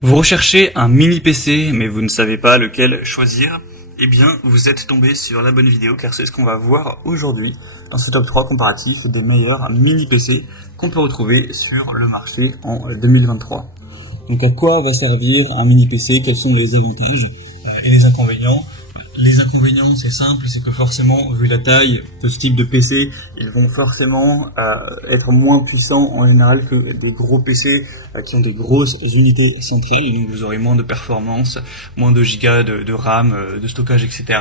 Vous recherchez un mini PC, mais vous ne savez pas lequel choisir? Eh bien, vous êtes tombé sur la bonne vidéo, car c'est ce qu'on va voir aujourd'hui dans ce top 3 comparatif des meilleurs mini PC qu'on peut retrouver sur le marché en 2023. Donc à quoi va servir un mini PC? Quels sont les avantages et les inconvénients? Les inconvénients, c'est simple, c'est que forcément, vu la taille de ce type de PC, ils vont forcément être moins puissants en général que des gros PC qui ont des grosses unités centrales, donc vous aurez moins de performance, moins de gigas de RAM, de stockage, etc.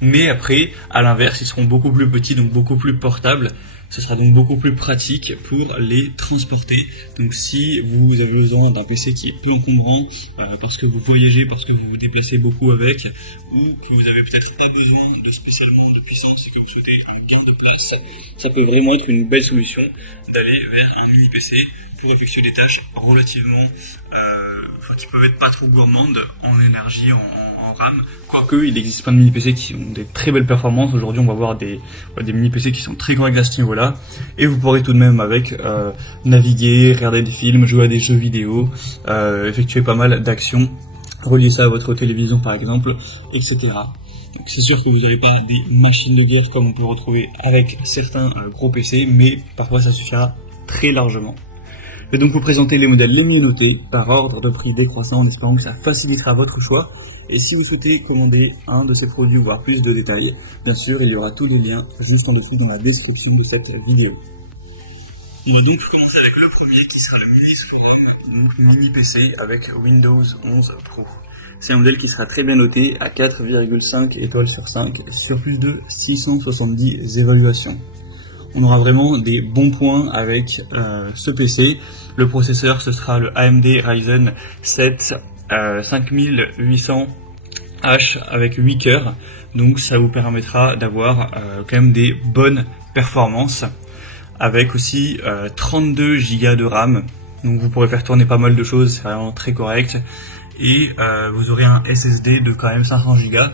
Mais après, à l'inverse, ils seront beaucoup plus petits, donc beaucoup plus portables. Ce sera donc beaucoup plus pratique pour les transporter. Donc si vous avez besoin d'un PC qui est peu encombrant, parce que vous voyagez, parce que vous vous déplacez beaucoup avec, ou que vous avez peut-être pas besoin de spécialement de puissance, que vous souhaitez un gain de place, ça peut vraiment être une belle solution d'aller vers un mini PC pour effectuer des tâches relativement qui peuvent être pas trop gourmandes en énergie, en RAM. Quoique, il existe plein de mini PC qui ont des très belles performances. Aujourd'hui, on va voir des mini PC qui sont très corrects à ce niveau-là. Et vous pourrez tout de même avec naviguer, regarder des films, jouer à des jeux vidéo, effectuer pas mal d'actions, relier ça à votre télévision par exemple, etc. Donc c'est sûr que vous n'avez pas des machines de guerre comme on peut retrouver avec certains gros PC, mais parfois ça suffira très largement. Je vais donc vous présenter les modèles les mieux notés par ordre de prix décroissant en espérant que ça facilitera votre choix. Et si vous souhaitez commander un de ces produits ou voir plus de détails, bien sûr il y aura tous les liens juste en dessous dans la description de cette vidéo. On va donc commencer avec le premier qui sera le Mini Forum, donc mini PC avec Windows 11 Pro. C'est un modèle qui sera très bien noté à 4,5 étoiles sur 5 sur plus de 670 évaluations. On aura vraiment des bons points avec ce PC. Le processeur, ce sera le AMD Ryzen 7 5800H avec 8 cœurs. Donc ça vous permettra d'avoir quand même des bonnes performances. Avec aussi 32 Go de RAM. Donc vous pourrez faire tourner pas mal de choses, c'est vraiment très correct. Et vous aurez un SSD de quand même 500 Go.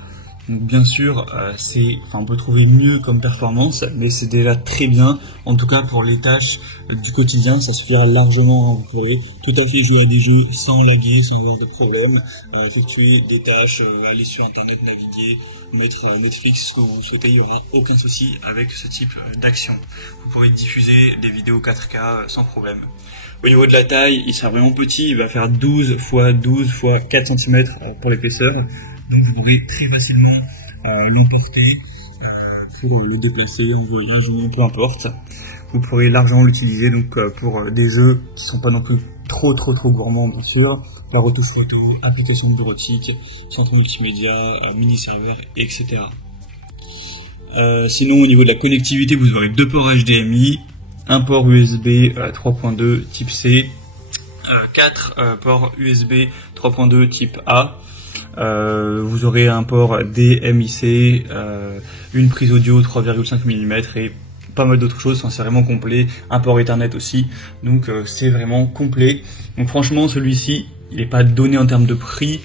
Donc bien sûr, on peut trouver mieux comme performance, mais c'est déjà très bien. En tout cas pour les tâches du quotidien, ça suffira largement. Vous pourrez tout à fait jouer à des jeux sans laguer, sans avoir de problème, effectuer des tâches, aller sur internet, naviguer, mettre Netflix quand vous souhaitez, il n'y aura aucun souci avec ce type d'action. Vous pourrez diffuser des vidéos 4K sans problème. Au niveau de la taille, il sera vraiment petit, il va faire 12 x 12 x 4 cm pour l'épaisseur. Donc vous pourrez très facilement l'emporter pour les déplacer en voyage, peu importe. Vous pourrez largement l'utiliser donc pour des jeux qui sont pas non plus trop gourmands bien sûr, la retouche photo, application bureautique, centre multimédia, mini serveur, etc. Sinon au niveau de la connectivité, vous aurez deux ports HDMI, un port USB 3.2 type C, 4 ports USB 3.2 type A. Vous aurez un port DMIC, une prise audio 3,5 mm et pas mal d'autres choses, c'est vraiment complet, un port Ethernet aussi, donc c'est vraiment complet. Donc franchement celui-ci, il n'est pas donné en termes de prix,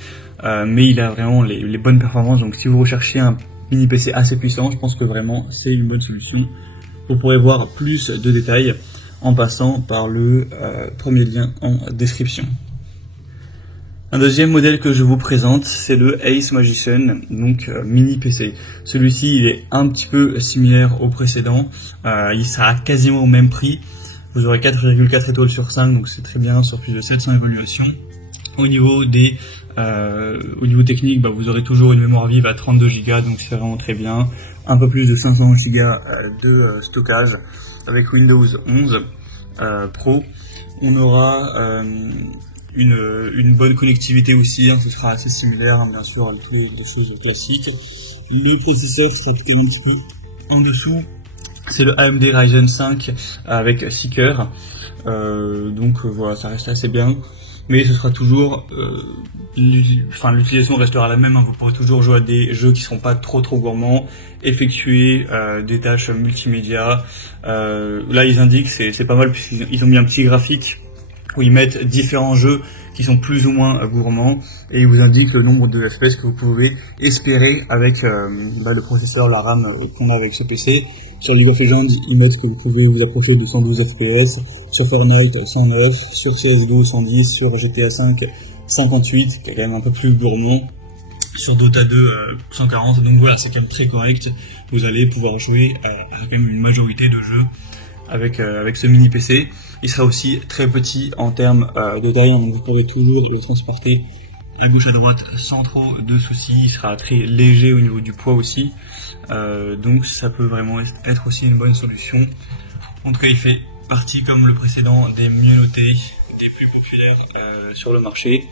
mais il a vraiment les bonnes performances, donc si vous recherchez un mini PC assez puissant, je pense que vraiment c'est une bonne solution. Vous pourrez voir plus de détails en passant par le premier lien en description. Un deuxième modèle que je vous présente, c'est le Ace Magician, donc mini PC. Celui-ci, il est un petit peu similaire au précédent. Il sera quasiment au même prix. Vous aurez 4,4 étoiles sur 5, donc c'est très bien, sur plus de 700 évaluations. Au niveau technique, vous aurez toujours une mémoire vive à 32 Go, donc c'est vraiment très bien. Un peu plus de 500 Go de stockage avec Windows 11 Pro. On aura une bonne connectivité aussi, ce sera assez similaire bien sûr à toutes les choses classiques. Le processeur sera peut-être un petit peu en dessous, c'est le AMD Ryzen 5 avec 6 cœurs, donc voilà, ça reste assez bien, mais ce sera toujours, l'utilisation restera la même, vous pourrez toujours jouer à des jeux qui seront pas trop gourmands, effectuer des tâches multimédia. Là ils indiquent, c'est pas mal puisqu'ils ont mis un petit graphique où ils mettent différents jeux qui sont plus ou moins gourmands et ils vous indiquent le nombre de FPS que vous pouvez espérer avec le processeur, la RAM qu'on a avec ce PC. Sur League of Legends, ils mettent que vous pouvez vous approcher de 112 FPS, sur Fortnite 109, sur CSGO 110, sur GTA 5 58, qui est quand même un peu plus gourmand, sur Dota 2 140, donc voilà, c'est quand même très correct. Vous allez pouvoir jouer à quand même une majorité de jeux avec ce mini PC. Il sera aussi très petit en termes de taille, donc vous pourrez toujours le transporter à gauche à droite sans trop de soucis. Il sera très léger au niveau du poids aussi, donc ça peut vraiment être aussi une bonne solution. En tout cas, il fait partie, comme le précédent, des mieux notés, des plus populaires sur le marché.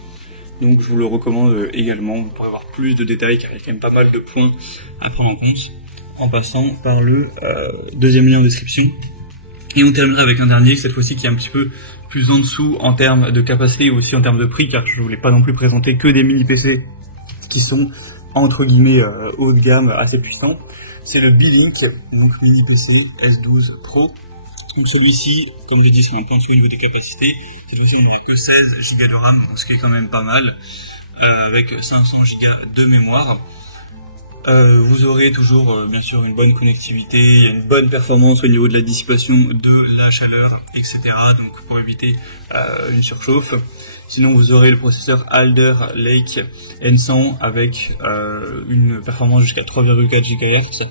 Donc je vous le recommande également. Vous pourrez voir plus de détails car il y a quand même pas mal de points à prendre en compte en passant par le deuxième lien en description. Et on terminera avec un dernier, cette fois-ci qui est un petit peu plus en dessous en termes de capacité et aussi en termes de prix, car je ne voulais pas non plus présenter que des mini PC qui sont entre guillemets haut de gamme, assez puissants. C'est le B-Link, donc mini PC S12 Pro. Donc celui-ci, comme je l'ai dit, sera un point dessus au niveau des capacités. Cette fois-ci, on n'a que 16 Go de RAM, donc ce qui est quand même pas mal, avec 500 Go de mémoire. Vous aurez toujours bien sûr une bonne connectivité, une bonne performance au niveau de la dissipation de la chaleur, etc. Donc pour éviter une surchauffe. Sinon vous aurez le processeur Alder Lake N100 avec une performance jusqu'à 3,4 GHz.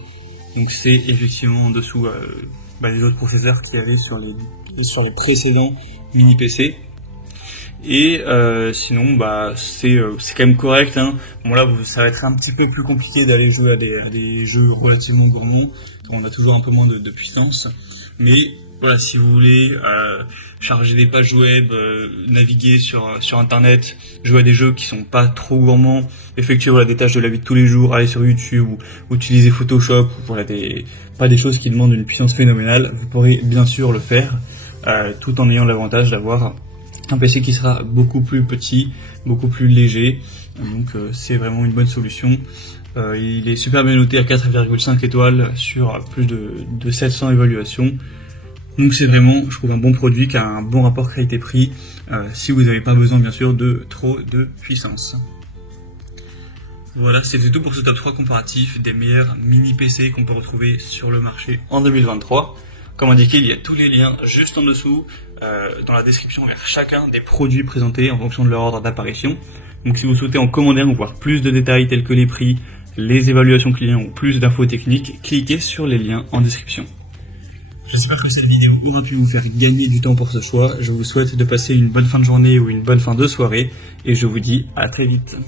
Donc c'est effectivement en dessous des autres processeurs qu'il y avait sur les précédents mini PC. Et sinon c'est quand même correct, hein. Bon là ça va être un petit peu plus compliqué d'aller jouer à des jeux relativement gourmands, on a toujours un peu moins de puissance, mais voilà, si vous voulez charger des pages web, naviguer sur internet, jouer à des jeux qui sont pas trop gourmands, effectuer des tâches de la vie de tous les jours, aller sur YouTube ou utiliser Photoshop, voilà, pas des choses qui demandent une puissance phénoménale, vous pourrez bien sûr le faire tout en ayant l'avantage d'avoir un PC qui sera beaucoup plus petit, beaucoup plus léger, donc c'est vraiment une bonne solution. Il est super bien noté à 4,5 étoiles sur plus de 700 évaluations, donc c'est vraiment, je trouve, un bon produit qui a un bon rapport qualité-prix, si vous n'avez pas besoin bien sûr de trop de puissance. Voilà, c'était tout pour ce top 3 comparatif des meilleurs mini PC qu'on peut retrouver sur le marché en 2023. Comme indiqué, il y a tous les liens juste en dessous, dans la description, vers chacun des produits présentés en fonction de leur ordre d'apparition. Donc si vous souhaitez en commander ou voir plus de détails tels que les prix, les évaluations clients ou plus d'infos techniques, cliquez sur les liens en description. J'espère que cette vidéo aura pu vous faire gagner du temps pour ce choix. Je vous souhaite de passer une bonne fin de journée ou une bonne fin de soirée et je vous dis à très vite.